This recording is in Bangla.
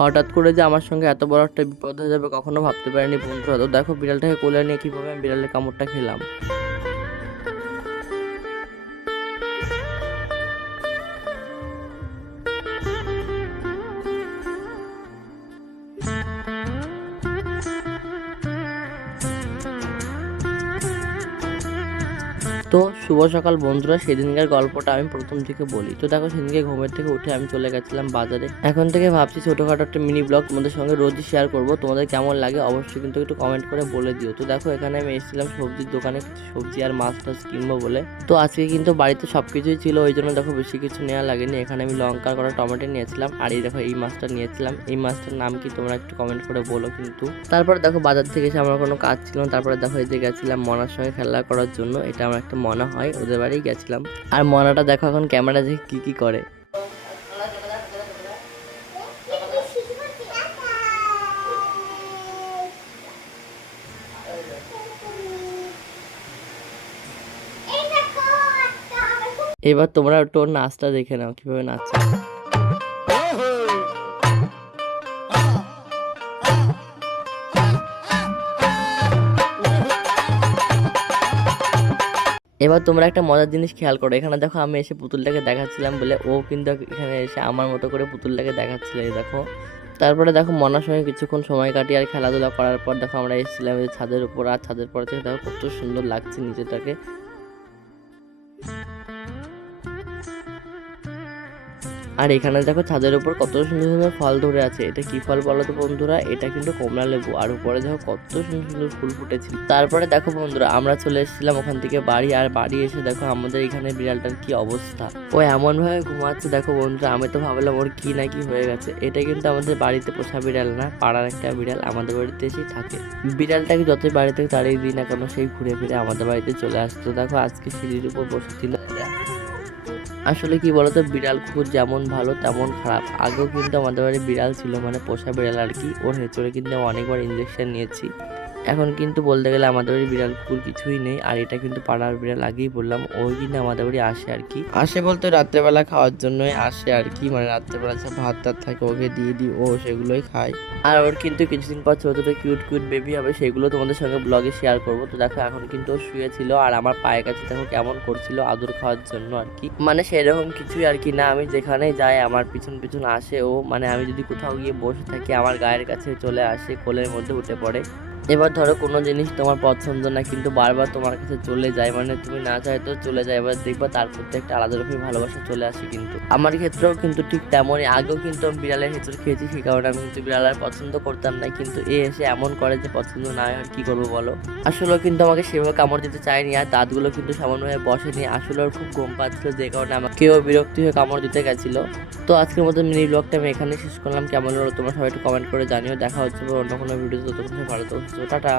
হঠাৎ করে যে আমার সঙ্গে এত বড় একটা বিপদ হয়ে যাবে কখনো ভাবতে পারিনি বন্ধুরা। তো দেখো বিড়ালটাকে কোলে নিয়ে কীভাবে আমি বিড়ালের কামড়টা খেলাম। তো শুভ সকাল বন্ধুরা, সেদিনকার গল্পটা আমি প্রথম থেকে বলি। তো দেখো সেদিনকে ঘুমের থেকে উঠে আমি চলে গেছিলাম বাজারে। এখন থেকে ভাবছি ছোটখাটো একটা মিনি ব্লগ তোমাদের সঙ্গে রোজই শেয়ার করব। তোমাদের কেমন লাগে অবশ্যই কিন্তু একটু কমেন্ট করে বলে দিও। তো দেখো এখানে আমি এসেছিলাম সবজির দোকানে কিছু সবজি আর মাছ টাছ কিনবো বলে। তো আজকে কিন্তু বাড়িতে সবকিছুই ছিল, ওই জন্য দেখো বেশি কিছু নেওয়া লাগেনি। এখানে আমি লঙ্কা করা টমেটো নিয়েছিলাম, আর এই দেখো এই মাছটা নিয়েছিলাম। এই মাছটার নাম কি তোমরা একটু কমেন্ট করে বলো কিন্তু। তারপরে দেখো বাজার থেকে এসে আমার কোনো কাজ ছিল না। তারপরে দেখো এই যে গেছিলাম মনার সঙ্গে খেলা করার জন্য। এটা আমার একটা মনা হয়, ওদের বাড়ি গেছিলাম। আর মনাটা দেখো এখন ক্যামেরা দেখে কি করে। এবার তোমরা একটু ওর নাচটা দেখে নাও কিভাবে নাচছে। এবার তোমরা একটা মজার জিনিস খেয়াল করো, এখানে দেখো আমি এসে পুতুলটাকে দেখাচ্ছিলাম বলে ও কিন্তু এখানে এসে আমার মতো করে পুতুলটাকে দেখাচ্ছিল, এই দেখো। তারপরে দেখো মনার সঙ্গে কিছুক্ষণ সময় কাটিয়ে আর খেলাধুলা করার পর দেখো আমরা এসেছিলাম এই ছাদের উপর। আর ছাদের পর থেকে দেখো কত সুন্দর লাগছে নিচেটাকে। আর এখানে দেখো ছাদের উপর কত সুন্দর সুন্দর ফল ধরে আছে। এটা কি ফল বলো তো বন্ধুরা? এটা কিন্তু কমলা লেবু। আর উপরে দেখো কত সুন্দর সুন্দর ফুল ফুটেছিল। তারপরে দেখো বন্ধুরা আমরা চলে এসেছিলাম ওখান থেকে বাড়ি। আর বাড়ি এসে দেখো আমাদের এখানে বিড়ালটার কি অবস্থা, ও এমন ভাবে ঘুমাচ্ছে দেখো বন্ধুরা। আমি তো ভাবলাম ওর কি না কি হয়ে গেছে। এটা কিন্তু আমাদের বাড়িতে পোষা বিড়াল না, পাড়ার একটা বিড়াল, আমাদের বাড়িতে এসেই থাকে। বিড়ালটাকে যতই বাড়ি থেকে তাড়িয়ে দিই না কেন সেই ঘুরে ফিরে আমাদের বাড়িতে চলে আসতো। দেখো আজকে সিঁড়ির উপর বসেছিল। আসলে কি বলতো, বিড়াল কুকুর যেমন ভালো তেমন খারাপ। আগেও কিন্তু আমাদের বাড়ি বিড়াল ছিল, মানে পোষা বিড়াল আর কি। ওর হেঁচড়ে কিন্তু অনেকবার ইঞ্জেকশন নিয়েছি। এখন কিন্তু বলতে গেলে আমাদের বাড়ি বিড়াল কুকুর কিছুই নেই। আর এটা কিন্তু পাড়ার বিড়াল, আগেই বললাম। ওই কিন্তু আমাদের বাড়ি আসে আর কি। আসে বলতে রাত্রেবেলা খাওয়ার জন্যই আসে আর কি। মানে রাত্রেবেলা যে ভাত টাত থাকে ওকে দিয়ে দিই, ও সেগুলোই খায়। আর ওর কিন্তু কিছুদিন পর ছোট ছোট কিউট কিউট বেবি হবে, সেগুলো তোমাদের সঙ্গে ব্লগে শেয়ার করবো। তো দেখো এখন কিন্তু ও শুয়েছিল আর আমার পায়ের কাছে দেখো কেমন করছিল আদর খাওয়ার জন্য আর কি। মানে সেরকম কিছুই আর কি না, আমি যেখানে যাই আমার পিছন পিছন আসে ও। মানে আমি যদি কোথাও গিয়ে বসে থাকি আমার গায়ের কাছে চলে আসে, কোলের মধ্যে উঠে পড়ে। এবার ধরো কোনো জিনিস তোমার পছন্দ না কিন্তু বারবার তোমার কাছে চলে যায়, মানে তুমি না চাইতেও চলে যায়। এবার দেখবা তার প্রতি একটা আলাদা রকমের ভালোবাসা চলে আসে। কিন্তু আমার ক্ষেত্রেও কিন্তু ঠিক তেমনই। আগেও কিন্তু আমি বিড়ালের হেঁচড় খেয়েছি, সেই কারণে আমি কিন্তু বিড়াল আর পছন্দ করতাম না। কিন্তু এ এসে এমন করে যে পছন্দ না হয় আর কি করবো বলো। আসলে কিন্তু আমাকে সেভাবে কামড় দিতে চায়নি, আর দাঁতগুলো কিন্তু সামান্যভাবে বসেনি। আসলে ওর খুব ঘুম পাচ্ছিল, যে কারণে আমাকেও বিরক্তি হয়ে কামড় দিতে গেছিল। তো আজকের মতো মিনি ব্লগটা আমি এখানে শেষ করলাম। কেমন হলো তোমরা সবাই একটু কমেন্ট করে জানিও। দেখা হচ্ছে অন্য কোনো ভিডিওতে, ততক্ষণ ভালো থাকো, টাটা।